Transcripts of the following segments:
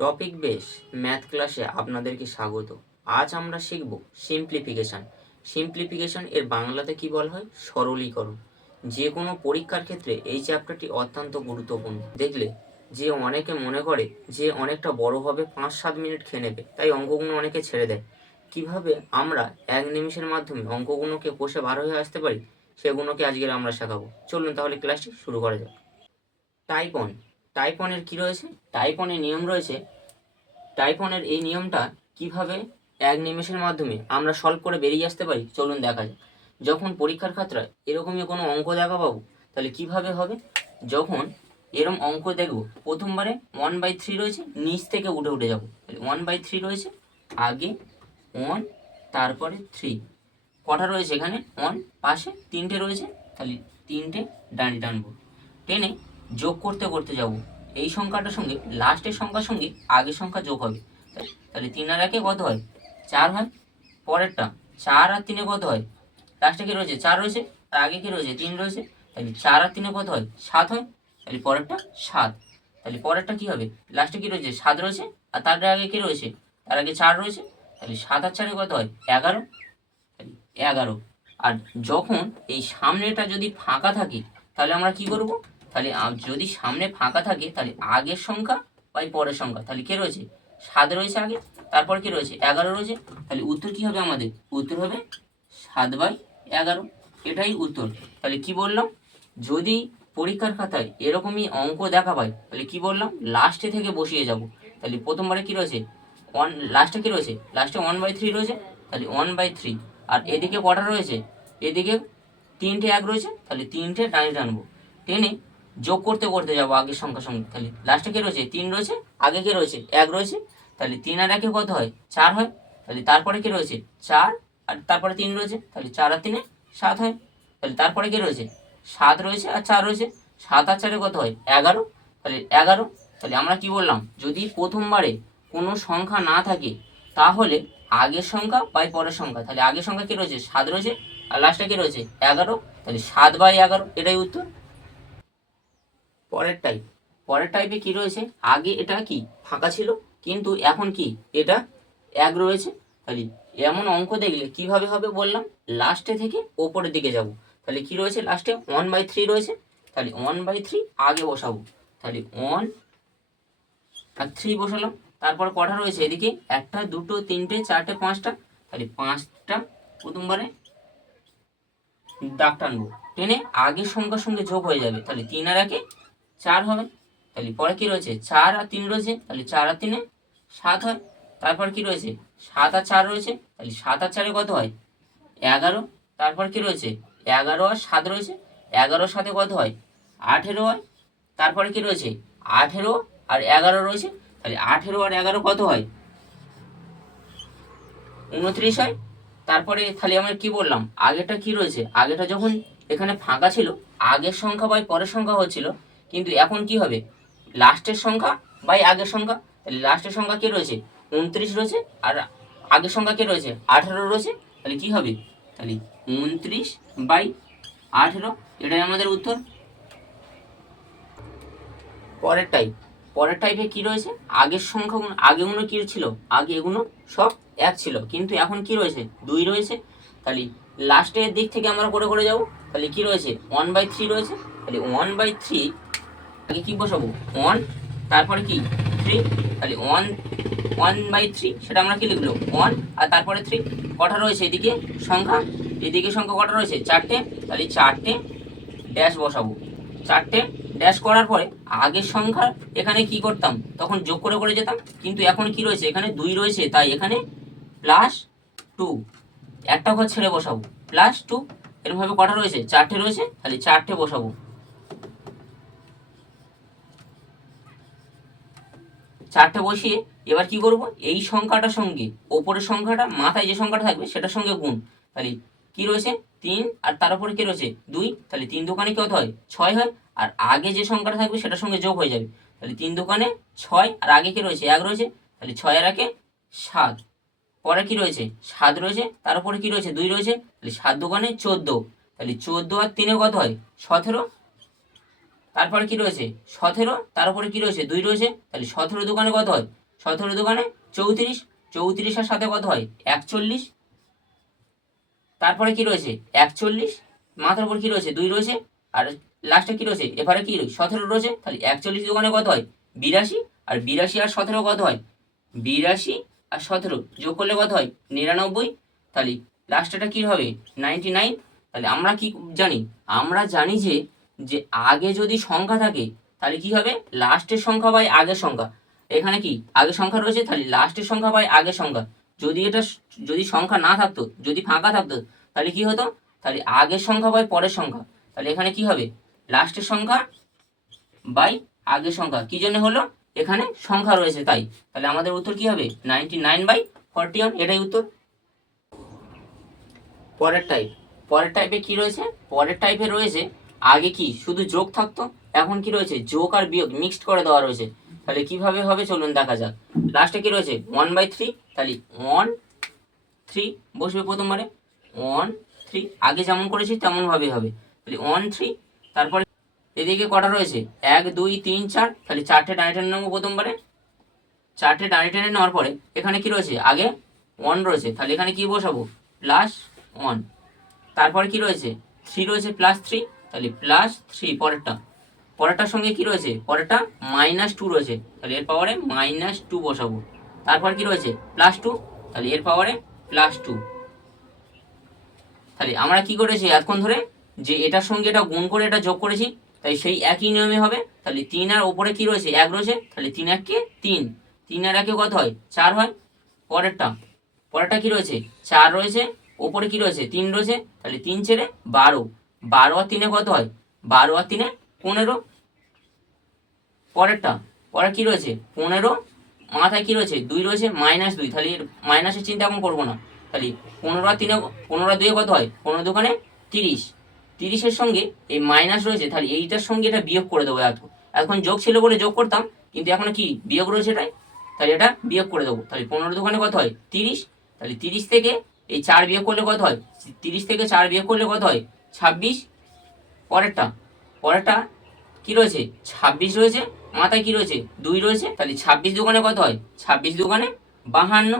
Topic base math ক্লাসে আপনাদেরকে স্বাগত। আজ আমরা শিখব সিম্পলিফিকেশান সিম্পলিফিকেশান এর বাংলাতে কি বলা হয়? সরলীকরণ। যে কোনো পরীক্ষার ক্ষেত্রে এই চ্যাপ্টারটি অত্যন্ত গুরুত্বপূর্ণ। দেখলে যে অনেকে মনে করে যে অনেকটা বড় হবে পাঁচ সাত মিনিট খেয়ে নেবে, তাই অঙ্কগুলো অনেকে ছেড়ে দেয়। কীভাবে আমরা এক নিমিষের মাধ্যমে অঙ্কগুলোকে কষে বার হয়ে আসতে পারি, সেগুলোকে আজকের আমরা শেখাবো। চলুন তাহলে ক্লাসটি শুরু করা যাক। টাইপ অন টাইপ অনের কী রয়েছে? টাইপ অনের নিয়ম রয়েছে। টাইপ অনের এই নিয়মটা কীভাবে এক নিমেষের মাধ্যমে আমরা সলভ করে বেরিয়ে আসতে পারি? চলুন দেখা যাক। যখন পরীক্ষার খাতায় এরকমই কোনো অঙ্ক দেখা পাবো তাহলে কীভাবে হবে? যখন এরম অঙ্ক দেখব, প্রথমবারে ওয়ান বাই থ্রি রয়েছে, নিচ থেকে উঠে উঠে যাব। তাহলে ওয়ান বাই থ্রি রয়েছে, আগে ওয়ান তারপরে থ্রি কটা রয়েছে এখানে? ওয়ান পাশে তিনটে রয়েছে, তাহলে তিনটে ডানি টানবো। টেনে যোগ করতে করতে যাব। এই সংখ্যাটার সঙ্গে লাস্টের সংখ্যার সঙ্গে আগের সংখ্যা যোগ হবে। তাহলে তিন আর একে কত হয়? চার হয়। পরেরটা চার আর তিনে কত হয়? লাস্টে কি রয়েছে? চার রয়েছে। আর আগে কি রয়েছে? তিন রয়েছে। তাহলে চার আর তিনে কত হয়? সাত হয়। তাহলে পরেরটা সাত। তাহলে পরেরটা কী হবে? লাস্টে কী রয়েছে? সাত রয়েছে। আর তার আগে কি রয়েছে? তার আগে চার রয়েছে। তাহলে সাত আর চারে কত হয়? এগারো। এগারো। আর যখন এই সামনেটা যদি ফাঁকা থাকে, তাহলে আমরা কি করব? তাহলে যদি সামনে ফাঁকা থাকে, তাহলে আগের সংখ্যা বাই পরের সংখ্যা? তাহলে কে রয়েছে? সাত রয়েছে আগে, তারপর কি রয়েছে? এগারো রয়েছে। তাহলে উত্তর কি হবে আমাদের? উত্তর হবে সাত বাই এগারো। এটাই উত্তর। তাহলে কি বললাম? যদি পরীক্ষার খাতায় এরকমই অঙ্ক দেখা পাই তাহলে কি বললাম? লাস্টে থেকে বসিয়ে যাব। তাহলে প্রথমবারে কি রয়েছে? ওয়ান লাস্টে কি রয়েছে? লাস্টে ওয়ান বাই থ্রি রয়েছে। তাহলে ওয়ান বাই থ্রি আর এদিকে কটা রয়েছে? এদিকে তিনটে এক রয়েছে। তাহলে তিনটে টানি টানবো টেনে যোগ করতে করতে যাব আগের সংখ্যা সঙ্গে তাহলে লাস্টে কে রয়েছে? তিন রয়েছে। আগে কে রয়েছে? এক রয়েছে। তাহলে তিন আর একে কত হয়? চার হয়। তাহলে তারপরে কে রয়েছে? চার। আর তারপরে তিন রয়েছে। তাহলে চার আর তিনে সাত হয়। তাহলে তারপরে কে রয়েছে? সাত রয়েছে আর চার রয়েছে। সাত আর চারে কত হয়? এগারো। তাহলে এগারো। তাহলে আমরা কি বললাম? যদি প্রথমবারে কোনো সংখ্যা না থাকে, তাহলে আগের সংখ্যা বাই পরের সংখ্যা। তাহলে আগের সংখ্যা কি রয়েছে? সাত রয়েছে। আর লাস্টে কি রয়েছে? এগারো। তাহলে সাত বাই এগারো, এটাই উত্তর। পরের টাইপ পরের টাইপে কি রয়েছে? আগে এটা কি, ফাঁকা ছিল? কিন্তু এখন কি, এটা এক রয়েছে? তাহলে এমন অঙ্ক দেখলে কীভাবে হবে বললাম? লাস্টে থেকে ওপরের দিকে যাব। তাহলে কি রয়েছে লাস্টে ওয়ান বাই থ্রি রয়েছে। তাহলে ওয়ান বাই থ্রি আগে বসাবো। তাহলে ওয়ান আর থ্রি বসালাম। তারপর কটা রয়েছে এদিকে? একটা, দুটো, তিনটে, চারটে, পাঁচটা। তাহলে পাঁচটা প্রথমবারে দাগ টানবো। টেনে আগের সংখ্যার সঙ্গে যোগ হয়ে যাবে। তাহলে তিন আর একে চার হবে। তাহলে পরে কি রয়েছে? চার আর তিন রয়েছে। তাহলে চার আর তিনে সাত হয়। তারপর কি রয়েছে? সাত আর চার রয়েছে। তাহলে সাত আর চারে কত হয়? এগারো। তারপর কি রয়েছে? এগারো আর সাত রয়েছে। এগারোর সাথে কত হয়? আঠেরো হয়। তারপরে কি রয়েছে? আঠেরো আর এগারো রয়েছে। তাহলে আঠেরো আর এগারো কত হয়? উনত্রিশ হয়। তারপরে তাহলে আমরা কি বললাম? আগেটা কি রয়েছে? আগেটা যখন এখানে ফাঁকা ছিল, আগের সংখ্যা বাই পরের সংখ্যা হচ্ছিল কিন্তু এখন কি হবে? লাস্টের সংখ্যা বাই আগের সংখ্যা? তাহলে লাস্টের সংখ্যা কে রয়েছে? উনত্রিশ রয়েছে আর আগের সংখ্যা কে রয়েছে? আঠেরো রয়েছে। তাহলে কি হবে? তাহলে উনত্রিশ বাই আঠেরো, এটাই আমাদের উত্তর। পরের টাইপ পরের টাইপে কি রয়েছে? আগের সংখ্যাগুলো, আগেগুলো কি ছিল? আগে এগুলো সব এক ছিল। কিন্তু এখন কি রয়েছে? দুই রয়েছে। তাহলে লাস্টের দিক থেকে আমরা করে করে যাব। তাহলে কি রয়েছে? ওয়ান বাই থ্রি রয়েছে। তাহলে ওয়ান বাই থ্রি আগে কি বসাবো? ওয়ান তারপরে কি? থ্রি তাহলে ওয়ান ওয়ান বাই থ্রি সেটা আমরা কি লিখলো? ওয়ান আর তারপরে থ্রি কটা রয়েছে এদিকে? সংখ্যা? এদিকে সংখ্যা কটা রয়েছে? চারটে। তাহলে চারটে ড্যাশ বসাবো। চারটে ড্যাশ করার পরে আগের সংখ্যা এখানে কি করতাম? তখন যোগ করে করে যেতাম। কিন্তু এখন কি রয়েছে? এখানে দুই রয়েছে, তাই এখানে প্লাস টু একটা ঘর ছেড়ে বসাবো। প্লাস টু এরকমভাবে কটা রয়েছে? চারটে রয়েছে, তাহলে চারটে বসাবো। চারটে বসিয়ে এবার কি করব? এই সংখ্যাটার সঙ্গে, ওপরের সংখ্যাটা, মাথায় যে সংখ্যাটা থাকবে সেটার সঙ্গে গুণ। তাহলে কি রয়েছে? তিন, আর তার উপরে কি রয়েছে? দুই। তাহলে তিন দোকানে কত হয়? ছয় হয়। আর আগে যে সংখ্যাটা থাকবে সেটার সঙ্গে যোগ হয়ে যাবে। তাহলে তিন দোকানে ছয়, আর আগে কি রয়েছে? এক রয়েছে। তাহলে ছয় আর একে সাত। পরে কি রয়েছে? সাত রয়েছে। তার উপরে কি রয়েছে? দুই রয়েছে। তাহলে সাত দোকানে চোদ্দ। তাহলে চোদ্দ আর তিনে কত হয়? সতেরো। তারপরে কি রয়েছে? সতেরো, তার উপরে কি রয়েছে? দুই রয়েছে। তাহলে সতেরো দোকানে কত হয়? সতেরো দোকানে চৌত্রিশ, চৌত্রিশের সাথে কত হয়? একচল্লিশ। তারপরে কি রয়েছে? একচল্লিশ। মাথার উপর কি রয়েছে? দুই রয়েছে। আর লাস্টে কি রয়েছে? এবারে কি সতেরো রয়েছে। তাহলে একচল্লিশ দোকানে কত হয়? বিরাশি। আর বিরাশি আর সতেরো কত হয়? বিরাশি আর সতেরো যোগ করলে কত হয়? নিরানব্বই। তাহলে লাস্টেটা কী হবে? নাইনটি নাইন তাহলে আমরা কি জানি? আমরা জানি যে যে আগে যদি সংখ্যা থাকে, তাহলে কি হবে? লাস্টের সংখ্যা বাই আগের সংখ্যা। এখানে কি? আগের সংখ্যা রয়েছে, তাহলে লাস্টের সংখ্যা বাই আগের সংখ্যা। যদি এটা যদি সংখ্যা না থাকতো, যদি ফাঁকা থাকতো, তাহলে কি হতো? তাহলে আগের সংখ্যা বাই পরের সংখ্যা। তাহলে এখানে কি হবে? লাস্টের সংখ্যা বাই আগের সংখ্যা। কি জন্য হলো? এখানে সংখ্যা রয়েছে তাই। তাহলে আমাদের উত্তর কি হবে? Ninety nine by forty one এটাই উত্তর। পরের টাইপ পরের টাইপে কি রয়েছে? পরের টাইপে রয়েছে আগে কি শুধু যোগ থাকতো? এখন কি রয়েছে? যোগ আর বিয়োগ মিক্সড করে দেওয়া রয়েছে। তাহলে কীভাবে হবে? চলুন দেখা যাক। লাস্টে কি রয়েছে? ওয়ান বাই থ্রি তাহলে ওয়ান থ্রি বসবে প্রথমবারে। ওয়ান থ্রি আগে যেমন করেছি তেমনভাবে হবে। তাহলে ওয়ান থ্রি তারপরে এদিকে কটা রয়েছে? এক, দুই, তিন, চার। তাহলে চারটে ডানি টেনে নেব প্রথমবারে। চারটে ডানি টেনে নেওয়ার পরে এখানে কি রয়েছে? আগে ওয়ান রয়েছে। তাহলে এখানে কি বসাবো? প্লাস ওয়ান তারপরে কি রয়েছে? থ্রি রয়েছে প্লাস থ্রি তাহলে প্লাস থ্রি পরেরটা। পরেরটার সঙ্গে কি রয়েছে? পরেরটা মাইনাস টু রয়েছে। তাহলে এর পাওয়ারে মাইনাস টু বসাবো। তারপর কি রয়েছে? প্লাস টু তাহলে এর পাওয়ারে প্লাস টু তাহলে আমরা কি করেছি? এতক্ষণ ধরে যে এটার সঙ্গে এটা গুণ করে এটা যোগ করেছি, তাই সেই একই নিয়মে হবে। তাহলে তিন আর ওপরে কি রয়েছে? এক রয়েছে। তাহলে তিন এককে তিন। তিন আর একে কত হয়? চার হয়। পরেরটা। পরেরটা কি রয়েছে? চার রয়েছে। ওপরে কি রয়েছে? তিন রয়েছে। তাহলে তিন ছেড়ে বারো। বারো আর তিনে কত হয়? বারো আর তিনে পনেরো। পরেরটা পরে কি রয়েছে? পনেরো, মাথায় কি রয়েছে? দুই রয়েছে মাইনাস দুই। তাহলে এর মাইনাসের চিন্তা এখন করব না। তাহলে পনেরো আর তিনে পনেরো দুয়ে কত হয়? পনেরো দোকানে তিরিশ। তিরিশের সঙ্গে এই মাইনাস রয়েছে, তাহলে এইটার সঙ্গে এটা বিয়োগ করে দেবো, এত। এখন যোগ ছিল বলে যোগ করতাম, কিন্তু এখন কি বিয়োগ রয়েছে এটাই তাহলে এটা বিয়োগ করে দেবো। তাহলে পনেরো দোকানে কত হয়? তিরিশ। তাহলে তিরিশ থেকে এই চার বিয়োগ করলে কত হয়? তিরিশ থেকে চার বিয়োগ করলে কত হয়? ছাব্বিশ, পরেরটা। পরেরটা কি রয়েছে? ছাব্বিশ রয়েছে, মাথায় কি রয়েছে? দুই রয়েছে, তাহলে ছাব্বিশ দোকানে কত হয়? ছাব্বিশ দোকানে বাহান্ন।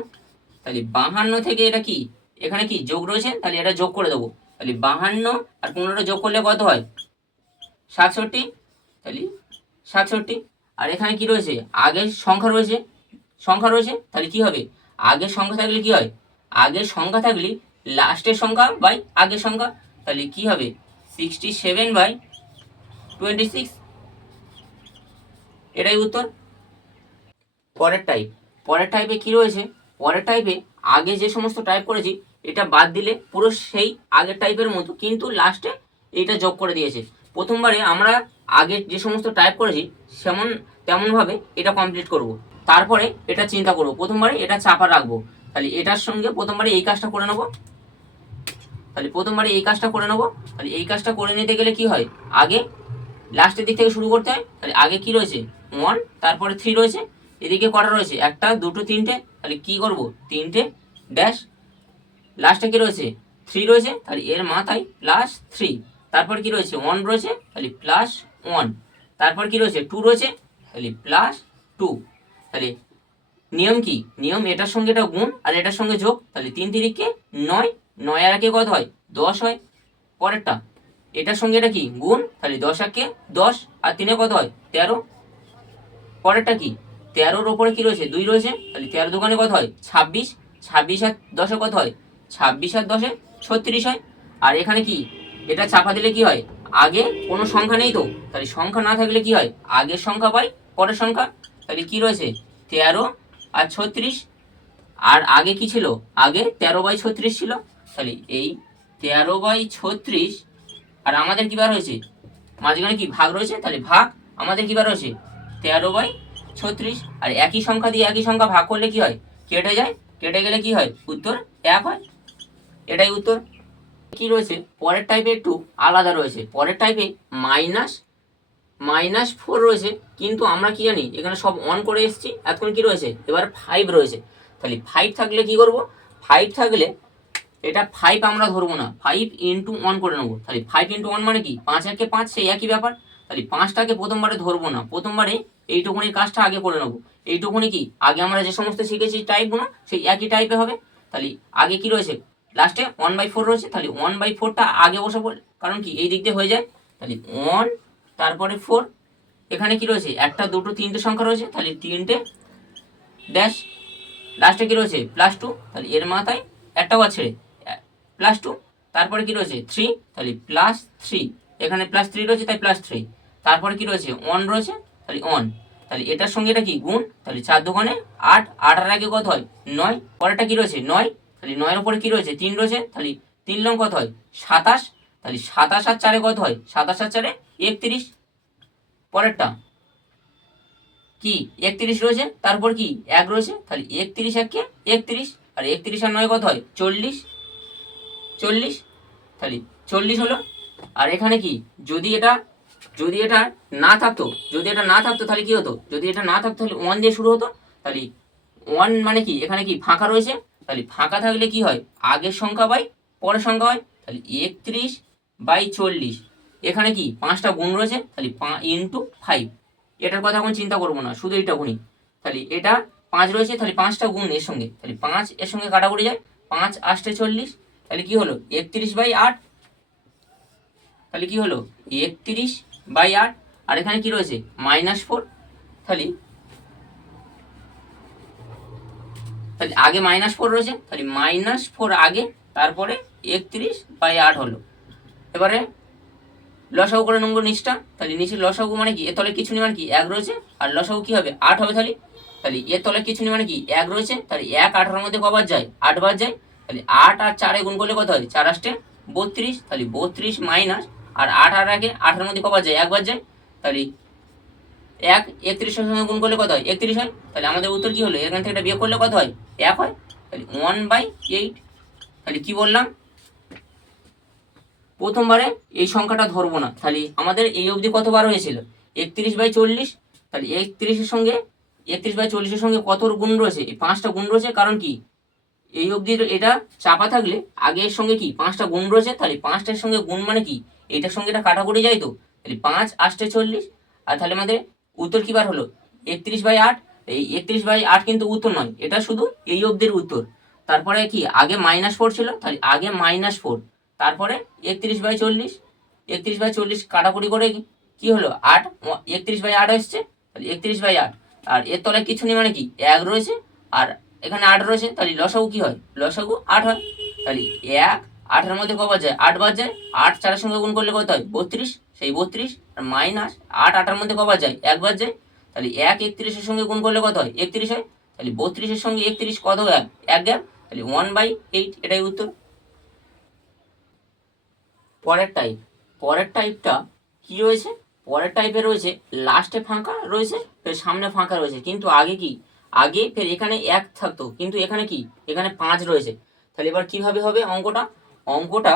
তাহলে বাহান্ন থেকে এটা কি? এখানে কি যোগ রয়েছে? তাহলে এটা যোগ করে দেবো। তাহলে বাহান্ন আর পনেরো যোগ করলে কত হয়? সাতষট্টি। তাহলে সাতষট্টি। আর এখানে কি রয়েছে? আগের সংখ্যা রয়েছে। সংখ্যা রয়েছে, তাহলে কি হবে? আগের সংখ্যা থাকলে কি হয়? আগের সংখ্যা থাকলে লাস্টের সংখ্যা বাই আগের সংখ্যা। তাহলে কি হবে? Sixty seven by twenty six এটাই উত্তর। পরের টাইপ পরের টাইপে কি রয়েছে? পরের টাইপে আগে যে সমস্ত টাইপ করেছি, এটা বাদ দিলে পুরো সেই আগের টাইপের মতো, কিন্তু লাস্টে এটা যোগ করে দিয়েছে। প্রথমবারে আমরা আগে যে সমস্ত টাইপ করেছি, সেমন, তেমনভাবে এটা কমপ্লিট করব। তারপরে এটা চিন্তা করব। প্রথমবারে এটা চাপা রাখব। তাহলে এটার সঙ্গে প্রথমবারে এই কাজটা করে নেব। তাহলে প্রথমবারে এই কাজটা করে নেব। তাহলে এই কাজটা করে নিতে গেলে কি হয়? আগে লাস্টের দিক থেকে শুরু করতে হয়। তাহলে আগে কি রয়েছে? ওয়ান তারপরে থ্রি রয়েছে। এদিকে কটা রয়েছে? একটা, দুটো, তিনটে। তাহলে কি করব? তিনটে ড্যাশ লাস্টে কি রয়েছে? থ্রি রয়েছে। তাহলে এর মাথায় প্লাস থ্রি তারপর কি রয়েছে? ওয়ান রয়েছে। তাহলে প্লাস ওয়ান তারপর কি রয়েছে? টু রয়েছে। তাহলে প্লাস টু তাহলে নিয়ম কি? নিয়ম এটার সঙ্গে এটা গুণ আর এটার সঙ্গে যোগ। তাহলে তিন তিরিখকে নয় নয় আর একে কত হয়? দশ হয়। পরেরটা, এটার সঙ্গে এটা কি? গুণ, তাহলে দশ একে দশ, আর তিনে কত হয়? তেরো। পরেরটা কি? তেরোর ওপরে কি রয়েছে? দুই রয়েছে, তাহলে তেরো দোকানে কত হয়? ছাব্বিশ। ছাব্বিশ আর দশে কত হয়? ছাব্বিশ আর দশে ছত্রিশ হয়। আর এখানে কি? এটা চাপা দিলে কি হয়? আগে কোনো সংখ্যা নেই তো। তাহলে সংখ্যা না থাকলে কি হয়? আগের সংখ্যা পাই, পরের সংখ্যা। তাহলে কি রয়েছে? তেরো আর ছত্রিশ। আর আগে কি ছিল? আগে তেরো বাই ছত্রিশ ছিল। তাহলে এই তেরো বাই ছত্রিশ, আর আমাদের কি বার হয়েছে? মাঝখানে কি ভাগ রয়েছে? তাহলে ভাগ আমাদের কি বার হয়েছে? তেরো বাই ছত্রিশ, আর একই সংখ্যা দিয়ে একই সংখ্যা ভাগ করলে কি হয়? কেটে যায়। কেটে গেলে কি হয়? উত্তর এক হয়। এটাই উত্তর। কি রয়েছে? পরের টাইপে একটু আলাদা রয়েছে। পরের টাইপে মাইনাস মাইনাস ফোর রয়েছে। কিন্তু আমরা কি জানি? এখানে সব অন করে এসেছি। এতক্ষণ কি রয়েছে? এবার ফাইভ রয়েছে। তাহলে ফাইভ থাকলে কি করব? ফাইভ থাকলে এটা ফাইভ আমরা ধরবো না। ফাইভ ইন্টু ওয়ান করে নেব। তাহলে ফাইভ ইন্টু ওয়ান মানে কি? পাঁচ একে পাঁচ, সেই একই ব্যাপার। তাহলে পাঁচটাকে প্রথমবারে ধরবো না। প্রথমবারে এইটুকুনির কাজটা আগে করে নেব। এইটুকুনি কি? আগে আমরা যে সমস্ত শিখেছি টাইপগুলো সেই একই টাইপে হবে। তাহলে আগে কি রয়েছে? লাস্টে ওয়ান বাই ফোর রয়েছে। তাহলে ওয়ান বাই ফোরটা আগে বসে বসাবো কারণ কি? এই দিক দিয়ে হয়ে যায়। তাহলে ওয়ান তারপরে ফোর এখানে কি রয়েছে? একটা, দুটো, তিনটে সংখ্যা রয়েছে। তাহলে তিনটে ড্যাশ লাস্টে কি রয়েছে? প্লাস টু তাহলে এর মাথায় একটা বার ছেড়ে প্লাস টু তারপরে কি রয়েছে? থ্রি তাহলে প্লাস থ্রি এখানে প্লাস থ্রি রয়েছে, তাই প্লাস থ্রি তারপরে কি রয়েছে? ওয়ান রয়েছে, তাহলে ওয়ান তাহলে এটার সঙ্গে এটা কি? গুণ, তাহলে চার দোকানে আট। আট আর আগে কত হয়? নয়। পরেরটা কি রয়েছে? নয়। তাহলে নয়ের উপরে কি রয়েছে? তিন রয়েছে, তাহলে তিন লং কত হয়? সাতাশ। তাহলে সাতাশ আর চারে কত হয়? সাতাশ আর চারে একত্রিশ। পরেরটা কি? একত্রিশ রয়েছে, তারপর কি? এক রয়েছে, তাহলে একত্রিশ একে একত্রিশ। আর একত্রিশ আর নয় কত হয়? চল্লিশ। চল্লিশ? তাহলে চল্লিশ হলো। আর এখানে কি? যদি এটা যদি এটা না থাকতো, যদি এটা না থাকতো তাহলে কি হতো? যদি এটা না থাকতো তাহলে ওয়ান দিয়ে শুরু হতো। তাহলে ওয়ান মানে কি? এখানে কি ফাঁকা রয়েছে? তাহলে ফাঁকা থাকলে কি হয়? আগের সংখ্যা বাই পরের সংখ্যা হয়। তাহলে একত্রিশ বাই চল্লিশ। এখানে কি? পাঁচটা গুণ রয়েছে। তাহলে ইন্টু ফাইভ এটার কথা এখন চিন্তা করব না, শুধু এটা গুণি তাহলে এটা পাঁচ রয়েছে, তাহলে পাঁচটা গুণ এর সঙ্গে। তাহলে পাঁচ এর সঙ্গে কাটাকুটি যায়। পাঁচ আষ্টে চল্লিশ। তাহলে কি হলো? একত্রিশ বাই আট? তাহলে কি হলো? একত্রিশ বাই আট। আর এখানে কি রয়েছে? Minus four. তাহলে তাহলে আগে মাইনাস ফোর রয়েছে। তাহলে মাইনাস ফোর আগে, তারপরে একত্রিশ বাই আট হলো। এবারে লসাগু করে নম্বর নিচটা। তাহলে নিচে লসাগু মানে কি? এর তলে কিছু নেই মানে কি? এক রয়েছে। আর লসাগু কি হবে? আট হবে তাহলে। তাহলে এর তলে কিছু নেই মানে কি? এক রয়েছে। তাহলে এক আঠারোর মধ্যে কবার যায়? আট বার যায়। তাহলে আট আর চারে গুণ করলে কত হয় চার আসটে বত্রিশ। তাহলে বত্রিশ মাইনাস আর আট আর আগে আঠারোর মধ্যে কবার যায়? একবার যায়। তাহলে এক, একত্রিশের সঙ্গে গুণ করলে কত হয়? একত্রিশ হয়। তাহলে আমাদের উত্তর কি হলো? এখান থেকে এটা বিয়োগ করলে কত হয়? এক হয়। তাহলে ওয়ান বাই এইট তাহলে কি বললাম? প্রথমবারে এই সংখ্যাটা ধরবো না। তাহলে আমাদের এই অবধি কতবার হয়েছিল? একত্রিশ বাই চল্লিশ। তাহলে একত্রিশের সঙ্গে, একত্রিশ বাই চল্লিশের সঙ্গে কত গুণ রয়েছে? এই পাঁচটা গুণ রয়েছে। কারণ কি? এই অবধি এটা চাপা থাকলে আগের সঙ্গে কি? পাঁচটা গুণ রয়েছে? তাহলে পাঁচটার সঙ্গে গুণ মানে কি? এইটার সঙ্গে এটা কাটাকুটি যায় তো? তাহলে পাঁচ আষ্টে চল্লিশ। আর তাহলে আমাদের উত্তর কি বার হলো? একত্রিশ বাই আট। এই একত্রিশ বাই আট কিন্তু উত্তর নয়। এটা শুধু এই অবধির উত্তর। তারপরে কি? আগে মাইনাস ফোর ছিল। তাহলে আগে মাইনাস ফোর তারপরে একত্রিশ বাই চল্লিশ। একত্রিশ বাই চল্লিশ কাটাকুটি করে কি হলো? আট। একত্রিশ বাই আট এসছে তাহলে একত্রিশ বাই আট। আর এর তলায় কিছু নেই মানে কি? এক রয়েছে। আর এখানে আট রয়েছে, তাহলে লসাগু কি হয়? লসাগু আট হয়। তাহলে এক, আটের মধ্যে কবার যায় আট বার যায় আট চারের সঙ্গে গুণ করলে কত হয়? বত্রিশ। সেই বত্রিশ আর মাইনাস আট, আটের মধ্যে কবার যায় একবার যায় তাহলে এক একত্রিশের সঙ্গে গুণ করলে কত হয়? একত্রিশ হয়। তাহলে বত্রিশের সঙ্গে একত্রিশ কত গ্যাপ এক গ্যাপ। তাহলে ওয়ান বাই এইট এটাই উত্তর। পরের টাইপ পরের টাইপটা কি রয়েছে? পরের টাইপে রয়েছে লাস্টে ফাঁকা রয়েছে, সামনে ফাঁকা রয়েছে। কিন্তু আগে কি? আগে ফের এখানে এক থাকতো, কিন্তু এখানে কি? এখানে পাঁচ রয়েছে। তাহলে এবার কীভাবে হবে অঙ্কটা? অঙ্কটা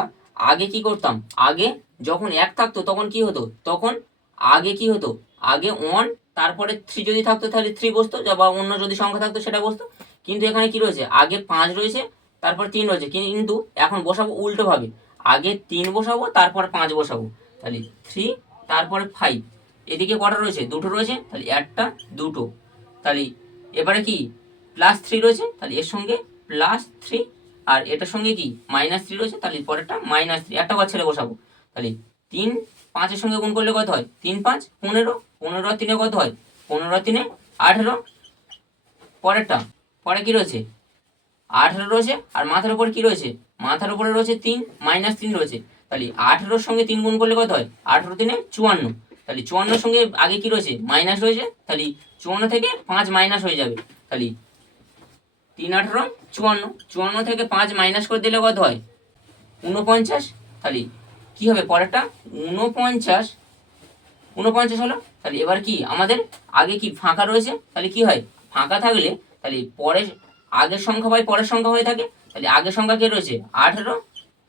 আগে কি করতাম? আগে যখন এক থাকতো তখন কি হতো? তখন আগে কি হতো? আগে ওয়ান তারপরে থ্রি যদি থাকতো তাহলে থ্রি বসতো বা অন্য যদি সংখ্যা থাকতো সেটা বসতো। কিন্তু এখানে কি রয়েছে? আগে পাঁচ রয়েছে, তারপর তিন রয়েছে। কিন্তু এখন বসাবো উল্টোভাবে। আগে তিন বসাবো, তারপর পাঁচ বসাবো। তাহলে থ্রি তারপরে ফাইভ এদিকে কটা রয়েছে? দুটো রয়েছে। তাহলে একটা, দুটো। তাহলে এবারে কি? প্লাস থ্রি রয়েছে, তাহলে এর সঙ্গে প্লাস থ্রি আর এটার সঙ্গে কি? মাইনাস থ্রি রয়েছে, তাহলে পরেরটা মাইনাস থ্রি একটা ছেড়ে বসাবো। তাহলে তিন পাঁচের সঙ্গে গুণ করলে কত হয়? তিন পাঁচ, পনেরো পনেরো তিনে কত হয়? পনেরো তিনে আঠেরো। পরেরটা, পরে কি রয়েছে? আঠেরো রয়েছে, আর মাথার উপর কি রয়েছে? মাথার উপরে রয়েছে তিন মাইনাস তিন রয়েছে। তাহলে আঠেরোর সঙ্গে তিন গুণ করলে কত হয়? আঠেরো তিনে চুয়ান্ন। তাহলে চুয়ান্নর সঙ্গে আগে কি রয়েছে? মাইনাস রয়েছে। তাহলে চুয়ান্ন থেকে পাঁচ মাইনাস হয়ে যাবে তাহলে তিন আঠেরো, চুয়ান্ন চুয়ান্ন থেকে পাঁচ মাইনাস করে দিলে কত হয়? উনপঞ্চাশ তাহলে কি হবে পরেরটা? উনপঞ্চাশ উনপঞ্চাশ হলো, তাহলে এবার কি? আমাদের আগে কি ফাঁকা রয়েছে? তাহলে কি হয়? ফাঁকা থাকলে তাহলে পরের, আগের সংখ্যা বাই পরের সংখ্যা হয়ে থাকে। তাহলে আগের সংখ্যা কে রয়েছে? আঠেরো,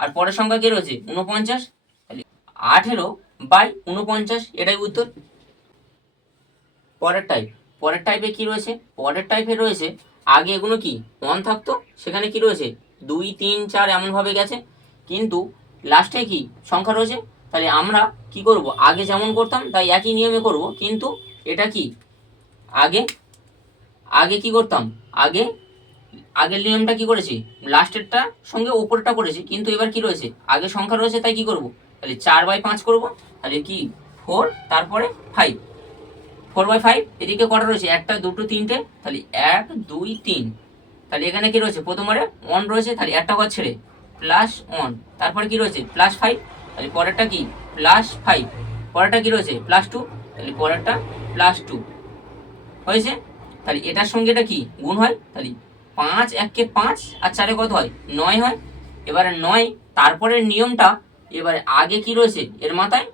আর পরের সংখ্যা কে রয়েছে? উনপঞ্চাশ তাহলে আঠেরো বাই উনপঞ্চাশ এটাই উত্তর। পরের টাইপ পরের টাইপে কি রয়েছে? পরের টাইপে রয়েছে, আগে এগুলো কি? ওয়ান থাকতো, সেখানে কি রয়েছে? দুই, তিন, চার এমনভাবে গেছে। কিন্তু লাস্টে কি? সংখ্যা রয়েছে। তাহলে আমরা কি করব? আগে যেমন করতাম, তাই একই নিয়মে করব। কিন্তু এটা কি? আগে আগে কি করতাম? আগে, আগের নিয়মটা কি করেছি? লাস্টেরটা সঙ্গে ওপরটা করেছি। কিন্তু এবার কি রয়েছে? আগে সংখ্যা রয়েছে, তাই কি করব? তাহলে চার বাই পাঁচ করব। তাহলে কি? ফোর তারপরে ফাইভ ফোর বাই ফাইভ, এদিকে কটা রয়েছে? একটা, দুটো, তিনটে, তাহলে এক, দুই, তিন। তাহলে এখানে কি রয়েছে? প্রথমবারে ওয়ান রয়েছে, তাহলে একটা ঘর ছেড়ে। প্লাস ওয়ান তারপরে কি রয়েছে? প্লাস ফাইভ তাহলে পরেরটা কি? প্লাস ফাইভ পরেরটা কি রয়েছে? প্লাস টু তাহলে পরেরটা প্লাস টু হয়েছে? তাহলে এটার সঙ্গে এটা কি? গুণ হয়? তাহলে পাঁচ এককে পাঁচ, আর চারে কত হয়? নয় হয়। এবারে নয়, তারপরের নিয়মটা, এবারে আগে কি রয়েছে? এর মাথায়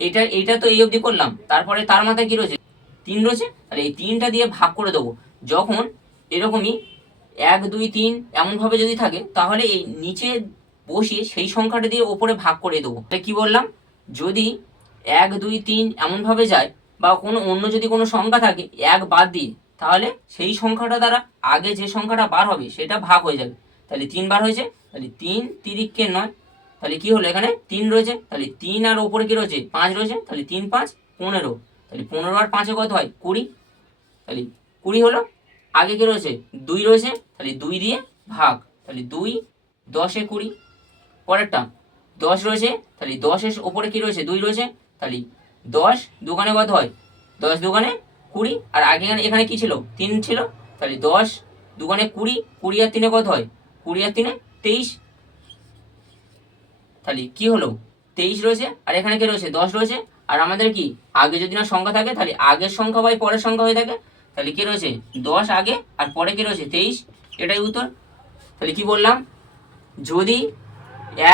এটা এটা তো এই অবধি করলাম। তারপরে তার মাথায় কি রয়েছে? তিন রয়েছে? তাহলে এই তিনটা দিয়ে ভাগ করে দেবো। যখন এরকমই এক, দুই, তিন এমনভাবে যদি থাকে, তাহলে এই নিচে বসিয়ে সেই সংখ্যাটা দিয়ে ওপরে ভাগ করে দেবো। এটা কি বললাম? যদি এক, দুই, তিন এমনভাবে যায় বা কোনো অন্য যদি কোনো সংখ্যা থাকে, এক বাদ দিয়ে, তাহলে সেই সংখ্যাটা দ্বারা আগে যে সংখ্যাটা বার হবে, সেটা ভাগ হয়ে যাবে। তাহলে তিন বার হয়েছে। তাহলে তিন তিরিককে নয় তাহলে কি হলো এখানে? তিন রয়েছে। তাহলে তিন আর ওপরে কি রয়েছে? পাঁচ রয়েছে। তাহলে তিন, পাঁচ, পনেরো। তাহলে পনেরো আর পাঁচে কত হয়? কুড়ি। তাহলে কুড়ি হলো। আগে কি রয়েছে? দুই রয়েছে। তাহলে দুই দিয়ে ভাগ। তাহলে দুই, দশে কুড়ি। পরেরটা, দশ রয়েছে। তাহলে দশের ওপরে কি রয়েছে? দুই রয়েছে। তাহলে দশ দোকানে কত হয়? দশ দোকানে কুড়ি। আর আগে এখানে কি ছিল? তিন ছিল। তাহলে দশ দোকানে কুড়ি। কুড়ি আর তিনে কত হয়? কুড়ি আর তিনে তেইশ। তাহলে কি হলো? তেইশ রয়েছে, আর এখানে কি রয়েছে? দশ রয়েছে। আর আমাদের কি? আগে যদি না সংখ্যা থাকে, তাহলে আগের সংখ্যা বাই পরের সংখ্যা হয়ে থাকে। তাহলে কি রয়েছে? দশ আগে, আর পরে কি রয়েছে? তেইশ। এটাই উত্তর। তাহলে কি বললাম? যদি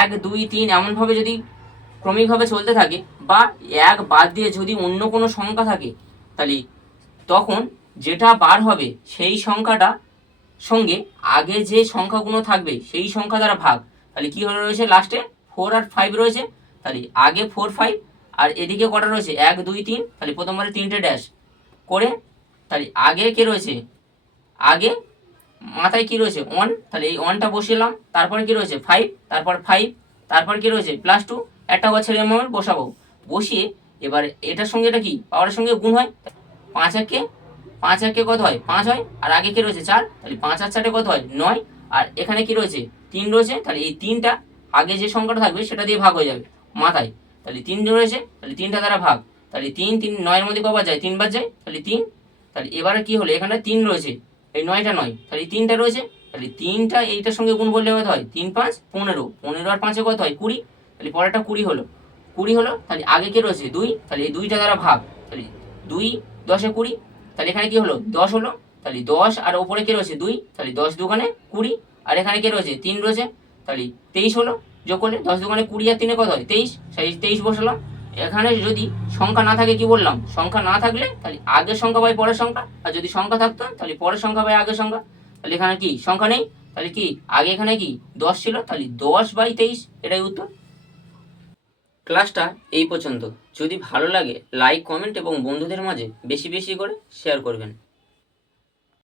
এক, দুই, তিন এমনভাবে যদি ক্রমিকভাবে চলতে থাকে বা এক বাদ দিয়ে যদি অন্য কোনো সংখ্যা থাকে, তাহলে তখন যেটা বার হবে সেই সংখ্যাটা সঙ্গে আগে যে সংখ্যাগুলো থাকবে সেই সংখ্যা দ্বারা ভাগ। তাহলে কী হলো রয়েছে? লাস্টে ফোর আর ফাইভ রয়েছে, তাহলে আগে ফোর ফাইভ আর এদিকে কটা রয়েছে? এক, দুই, তিন, তাহলে প্রথমবারে তিনটে ড্যাশ করে, তাহলে আগে কে রয়েছে? আগে মাথায় কি রয়েছে? ওয়ান তাহলে এই ওয়ানটা বসিলাম, তারপরে কি রয়েছে? ফাইভ তারপর ফাইভ তারপর কি রয়েছে? প্লাস টু একটা ছেড়ে আমি বসাবো। বসিয়ে এবার এটার সঙ্গে এটা কি? পাওয়ারের সঙ্গে গুণ হয়। পাঁচ একে পাঁচ একে কত হয়? পাঁচ হয়। আর আগে কি রয়েছে? চার, তাহলে পাঁচ আর চারে কত হয়? নয়। আর এখানে কি রয়েছে? তিন রয়েছে, তাহলে এই তিনটা আগে যে সংখ্যাটা থাকবে সেটা দিয়ে ভাগ হয়ে যাবে মাথায়। তাহলে তিন রয়েছে তাহলে তিনটা দ্বারা ভাগ। তাহলে তিন তিন, নয়ের মধ্যে কবার যায়, তিনবার যায়, তাহলে তিন। তাহলে এবারে কি হলো? এখানে তিন রয়েছে, এই নয়টা নয়। তাহলে তিনটা রয়েছে, তাহলে তিনটা এইটার সঙ্গে গুণ করলে কত হয়? তিন পাঁচ, পনেরো। পনেরো আর পাঁচে কত হয়? কুড়ি। তাহলে পরেরটা কুড়ি হলো। কুড়ি হলো, তাহলে আগে কে রয়েছে? দুই। তাহলে এই দুইটা দ্বারা ভাগ। তাহলে দুই, দশে কুড়ি। তাহলে এখানে কি হলো? দশ হলো। তাহলে দশ আর ওপরে কে রয়েছে? দুই। তাহলে দশ দোকানে কুড়ি। আর এখানে কে রয়েছে? তিন রয়েছে। তাহলে তেইশ হলো করলে দশ দোকানে কুড়ি আর তিনে কত হয়? তেইশ। সেই তেইশ বসালাম। এখানে যদি সংখ্যা না থাকে কি বললাম? সংখ্যা না থাকলে তাহলে আগের সংখ্যা বাই পরের সংখ্যা, আর যদি সংখ্যা থাকতো তাহলে পরের সংখ্যা বাই আগের সংখ্যা। তাহলে এখানে কি? সংখ্যা নেই? তাহলে কি? আগে এখানে কি? দশ ছিল, তাহলে দশ বাই তেইশ, এটাই উত্তর। ক্লাসটা এই পর্যন্ত। যদি ভালো লাগে, লাইক, কমেন্ট এবং বন্ধুদের মাঝে বেশি বেশি করে শেয়ার করবেন।